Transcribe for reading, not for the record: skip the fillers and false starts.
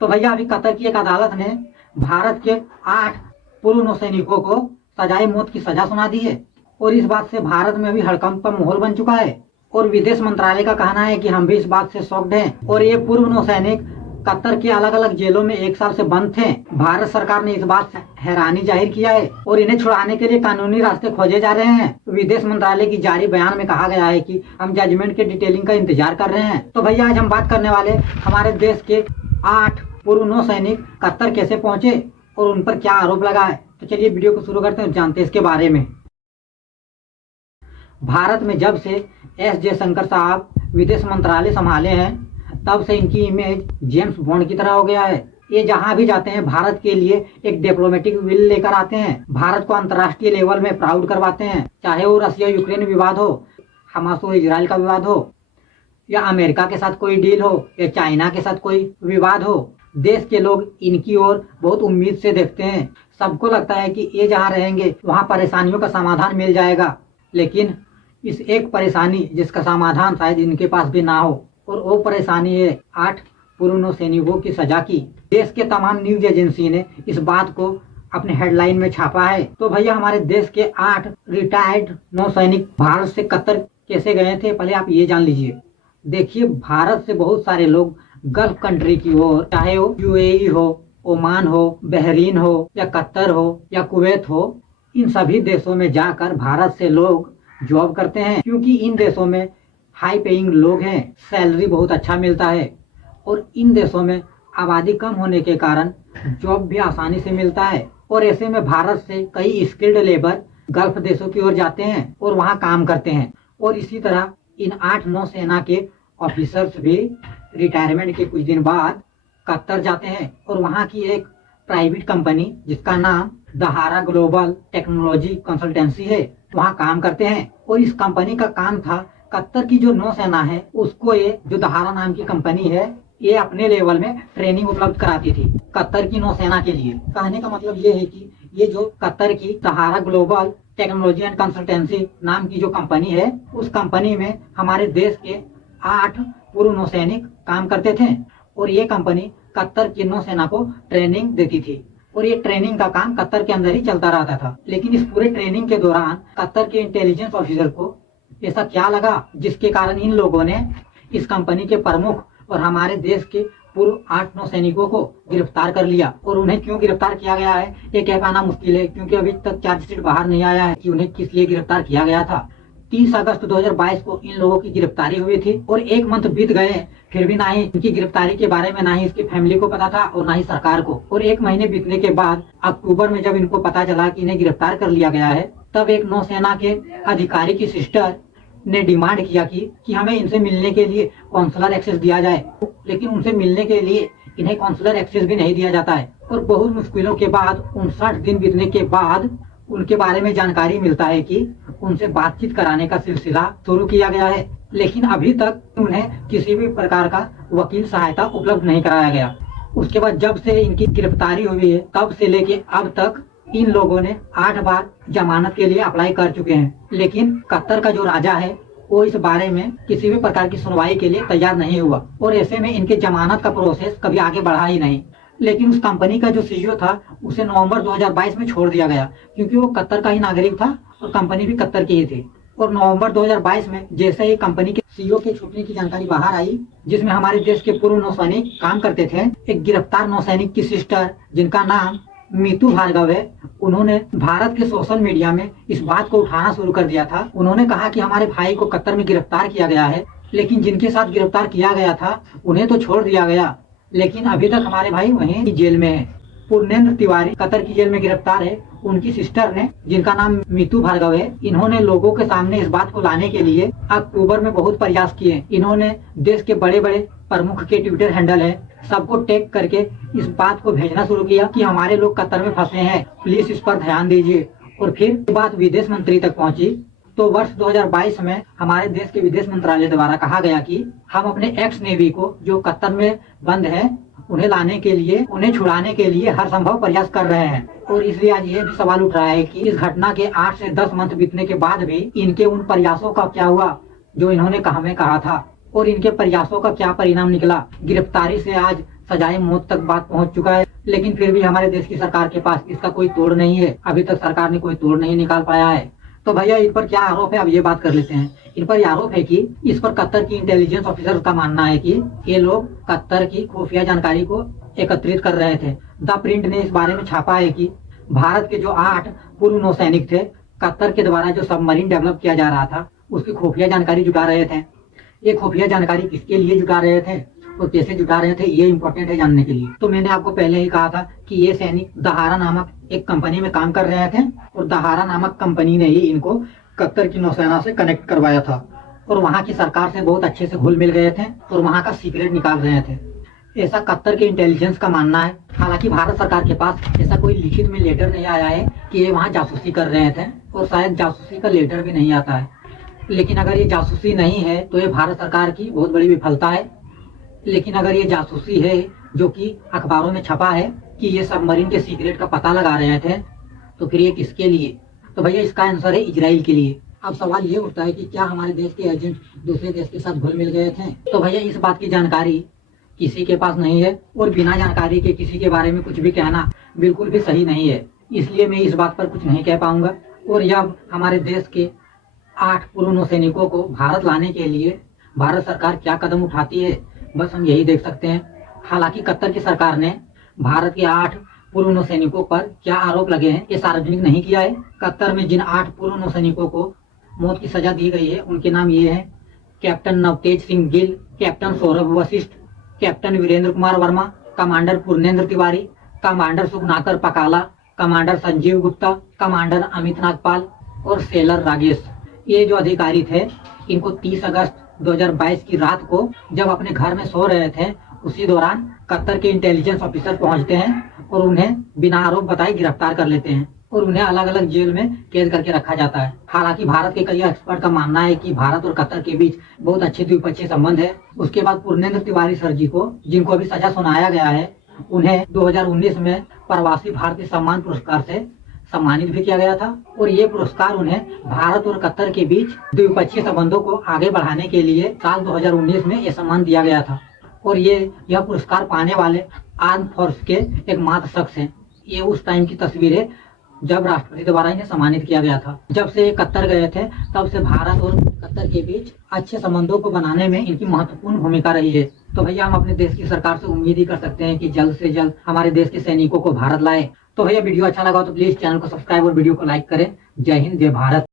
तो भैया अभी कतर की एक अदालत ने भारत के 8 पूर्व नौसैनिकों को सजाए मौत की सजा सुना दी है और इस बात से भारत में अभी हड़कंप का माहौल बन चुका है। और विदेश मंत्रालय का कहना है कि हम भी इस बात से शॉक्ड हैं और ये पूर्व नौसैनिक कतर के अलग अलग जेलों में 1 साल से बंद थे। भारत सरकार ने इस बात से हैरानी जाहिर किया है और इन्हें छुड़ाने के लिए कानूनी रास्ते खोजे जा रहे हैं। विदेश मंत्रालय की जारी बयान में कहा गया है कि हम जजमेंट के डिटेलिंग का इंतजार कर रहे हैं। तो भैया आज हम बात करने वाले हमारे देश के 8 पूर्व नौसैनिक कतर कैसे पहुंचे और उन पर क्या आरोप लगा है। तो चलिए वीडियो को शुरू करते हैं और जानते हैं इसके बारे में। भारत में जब से एस जयशंकर साहब विदेश मंत्रालय संभाले हैं तब से इनकी इमेज जेम्स बॉन्ड की तरह हो गया है। ये जहां भी जाते हैं भारत के लिए एक डिप्लोमेटिक विल लेकर आते हैं, भारत को अंतर्राष्ट्रीय लेवल में प्राउड करवाते हैं। चाहे वो रसिया यूक्रेन विवाद हो, हमास और इजराइल का विवाद हो, या अमेरिका के साथ कोई डील हो, या चाइना के साथ कोई विवाद हो, देश के लोग इनकी ओर बहुत उम्मीद से देखते हैं। सबको लगता है कि ये जहाँ रहेंगे वहाँ परेशानियों का समाधान मिल जाएगा, लेकिन इस एक परेशानी जिसका समाधान शायद इनके पास भी ना हो, और वो परेशानी है 8 पूर्व नौसैनिकों की सजा की। देश के तमाम न्यूज एजेंसी ने इस बात को अपने हेडलाइन में छापा है। तो भैया हमारे देश के 8 रिटायर्ड नौसैनिक भारत से कतर कैसे गए थे, पहले आप ये जान लीजिए। देखिए, भारत से बहुत सारे लोग गल्फ कंट्री की ओर, चाहे वो यूएई हो, ओमान हो, बहरीन हो, या कतर हो, या कुवैत हो, इन सभी देशों में जाकर भारत से लोग जॉब करते हैं, क्योंकि इन देशों में हाई पेइंग लोग हैं, सैलरी बहुत अच्छा मिलता है और इन देशों में आबादी कम होने के कारण जॉब भी आसानी से मिलता है। और ऐसे में भारत से कई स्किल्ड लेबर गल्फ देशों की ओर जाते हैं और वहाँ काम करते हैं। और इसी तरह इन 8 नौसेना के ऑफिसर्स भी रिटायरमेंट के कुछ दिन बाद कतर जाते हैं और वहाँ की एक प्राइवेट कंपनी जिसका नाम दहारा ग्लोबल टेक्नोलॉजी कंसल्टेंसी है, वहाँ काम करते हैं। और इस कंपनी का काम था कतर की जो नौसेना है उसको, ये जो दहारा नाम की कंपनी है, ये अपने लेवल में ट्रेनिंग उपलब्ध कराती थी कतर की नौसेना के लिए। कहने का मतलब ये है कि ये जो कतर की दहारा ग्लोबल टेक्नोलॉजी एंड कंसल्टेंसी नाम की जो कंपनी है, उस कंपनी में हमारे देश के 8 पूर्व नौसैनिक काम करते थे और ये कंपनी कतर की नौसेना को ट्रेनिंग देती थी और ये ट्रेनिंग का काम कतर के अंदर ही चलता रहता था। लेकिन इस पूरे ट्रेनिंग के दौरान कतर के इंटेलिजेंस ऑफिसर को ऐसा क्या लगा जिसके कारण इन लोगों ने इस कंपनी के प्रमुख और हमारे देश के पूर्व 8 नौसैनिकों को गिरफ्तार कर लिया। और उन्हें क्यों गिरफ्तार किया गया है ये कह पाना मुश्किल है, क्योंकि अभी तक चार्जशीट बाहर नहीं आया है कि उन्हें किस लिए गिरफ्तार किया गया था। 30 अगस्त 2022 को इन लोगों की गिरफ्तारी हुई थी और 1 मंथ बीत गए, फिर भी ना ही इनकी गिरफ्तारी के बारे में ना ही इसकी फैमिली को पता था और ना ही सरकार को। और 1 महीने बीतने के बाद अक्टूबर में जब इनको पता चला कि इन्हें गिरफ्तार कर लिया गया है, तब एक नौसेना के अधिकारी की सिस्टर ने डिमांड किया कि हमें इनसे मिलने के लिए कॉन्सुलर एक्सेस दिया जाए। लेकिन उनसे मिलने के लिए इन्हें कॉन्सुलर एक्सेस भी नहीं दिया जाता है। और बहुत मुश्किलों के बाद 59 दिन बीतने के बाद उनके बारे में जानकारी मिलता है कि उनसे बातचीत कराने का सिलसिला शुरू किया गया है, लेकिन अभी तक उन्हें किसी भी प्रकार का वकील सहायता उपलब्ध नहीं कराया गया। उसके बाद जब से इनकी गिरफ्तारी हुई है तब से लेके अब तक इन लोगों ने 8 बार जमानत के लिए अप्लाई कर चुके हैं, लेकिन कतर का जो राजा है वो इस बारे में किसी भी प्रकार की सुनवाई के लिए तैयार नहीं हुआ और ऐसे में इनके जमानत का प्रोसेस कभी आगे बढ़ा ही नहीं। लेकिन उस कंपनी का जो सीईओ था उसे नवंबर 2022 में छोड़ दिया गया, क्योंकि वो कतर का ही नागरिक था और कंपनी भी कतर की ही थी। और नवंबर 2022 में जैसे ही कंपनी के सीईओ के छूटने की जानकारी बाहर आई, जिसमें हमारे देश के पूर्व नौसैनिक काम करते थे, एक गिरफ्तार नौसैनिक की सिस्टर जिनका नाम मीतू भार्गव है, उन्होंने भारत के सोशल मीडिया में इस बात को उठाना शुरू कर दिया था। उन्होंने कहा कि हमारे भाई को कतर में गिरफ्तार किया गया है, लेकिन जिनके साथ गिरफ्तार किया गया था उन्हें तो छोड़ दिया गया, लेकिन अभी तक हमारे भाई वहीं जेल में है। पूर्णेंद्र तिवारी कतर की जेल में गिरफ्तार है। उनकी सिस्टर ने, जिनका नाम मीतू भार्गव है, इन्होंने लोगों के सामने इस बात को लाने के लिए अक्टूबर में बहुत प्रयास किए। इन्होंने देश के बड़े बड़े प्रमुख के ट्विटर हैंडल है सबको टैग करके इस बात को भेजना शुरू किया कि हमारे लोग कतर में फंसे हैं, प्लीज इस पर ध्यान दीजिए। और फिर ये बात विदेश मंत्री तक पहुंची तो वर्ष 2022 में हमारे देश के विदेश मंत्रालय द्वारा कहा गया कि हम अपने एक्स नेवी को जो कतर में बंद है उन्हें लाने के लिए, उन्हें छुड़ाने के लिए हर संभव प्रयास कर रहे हैं। और इसलिए आज ये भी सवाल उठ रहा है कि इस घटना के 8 से 10 मंथ बीतने के बाद भी इनके उन प्रयासों का क्या हुआ जो इन्होंने हमें कहा था, और इनके प्रयासों का क्या परिणाम निकला। गिरफ्तारी से आज सजाए मौत तक बात पहुंच चुका है, लेकिन फिर भी हमारे देश की सरकार के पास इसका कोई तोड़ नहीं है। अभी तक सरकार ने कोई तोड़ नहीं निकाल पाया है। तो भैया इन पर क्या आरोप है, अब ये बात कर लेते हैं। इन पर आरोप है कि इस पर कतर की इंटेलिजेंस ऑफिसर का मानना है कि ये लोग कतर की खुफिया जानकारी को एकत्रित कर रहे थे। द प्रिंट ने इस बारे में छापा है कि भारत के जो 8 पूर्व नौसैनिक थे, कतर के द्वारा जो सबमरीन डेवलप किया जा रहा था उसकी खुफिया जानकारी जुटा रहे थे। ये खुफिया जानकारी किसके लिए जुटा रहे थे और कैसे जुटा रहे थे, ये इम्पोर्टेंट है जानने के लिए। तो मैंने आपको पहले ही कहा था कि ये सैनिक दहारा नामक एक कंपनी में काम कर रहे थे और दहारा नामक कंपनी ने ही इनको कतर की नौसेना से कनेक्ट करवाया था और वहाँ की सरकार से बहुत अच्छे से घुल मिल गए थे और वहाँ का सीक्रेट निकाल रहे थे, ऐसा कतर के इंटेलिजेंस का मानना है। हालांकि भारत सरकार के पास ऐसा कोई लिखित में लेटर नहीं आया है कि ये वहाँ जासूसी कर रहे थे और शायद जासूसी का लेटर भी नहीं आता है। लेकिन अगर ये जासूसी नहीं है तो ये भारत सरकार की बहुत बड़ी विफलता है। लेकिन अगर ये जासूसी है जो कि अखबारों में छपा है कि ये सबमरीन के सीक्रेट का पता लगा रहे थे, तो फिर ये किसके लिए? तो भैया इसका आंसर है इजराइल के लिए। अब सवाल ये उठता है कि क्या हमारे देश के एजेंट दूसरे देश के साथ घुल मिल गए थे? तो भैया इस बात की जानकारी किसी के पास नहीं है और बिना जानकारी के किसी के बारे में कुछ भी कहना बिल्कुल भी सही नहीं है। इसलिए मैं इस बात पर कुछ नहीं कह पाऊंगा। और यह हमारे देश के 8 पूर्व नौसैनिकों को भारत लाने के लिए भारत सरकार क्या कदम उठाती है, बस हम यही देख सकते हैं। हालांकि कतर की सरकार ने भारत के 8 पूर्व नौसैनिकों पर क्या आरोप लगे हैं ये सार्वजनिक नहीं किया है। कतर में जिन 8 पूर्व नौसैनिकों को मौत की सजा दी गई है उनके नाम ये हैं: captain Navtej Singh Gill, captain Saurabh Vashishtha, captain Virendra Kumar Verma, commander Purnendra Tiwari, commander Sukhnakar Pakala, commander Sanjeev Gupta, commander Amit Nagpal और सेलर राजेश। ये जो अधिकारी थे इनको 30 अगस्त 2022 की रात को जब अपने घर में सो रहे थे उसी दौरान कतर के इंटेलिजेंस ऑफिसर पहुंचते हैं और उन्हें बिना आरोप बताए गिरफ्तार कर लेते हैं और उन्हें अलग अलग जेल में कैद करके रखा जाता है। हालांकि भारत के कई एक्सपर्ट का मानना है कि भारत और कतर के बीच बहुत अच्छे द्विपक्षीय संबंध है। उसके बाद पूर्णेंद्र तिवारी सर जी को, जिनको अभी सजा सुनाया गया है, उन्हें 2019 में प्रवासी भारतीय सम्मान पुरस्कार से सम्मानित भी किया गया था और ये पुरस्कार उन्हें भारत और कतर के बीच द्विपक्षीय संबंधों को आगे बढ़ाने के लिए साल 2019 में ये सम्मान दिया गया था। और यह पुरस्कार पाने वाले आर्म फोर्स के एकमात्र शख्स हैं। ये उस टाइम की तस्वीर है जब राष्ट्रपति द्वारा इन्हें सम्मानित किया गया था। जब से ये कतर गए थे तब से भारत और कतर के बीच अच्छे संबंधों को बनाने में इनकी महत्वपूर्ण भूमिका रही है। तो भैया हम अपने देश की सरकार से उम्मीद ही कर सकते हैं कि जल्द से जल्द हमारे देश के सैनिकों को भारत लाए। तो भैया वीडियो अच्छा लगा तो प्लीज चैनल को सब्सक्राइब और वीडियो को लाइक करें। जय हिंद, जय भारत।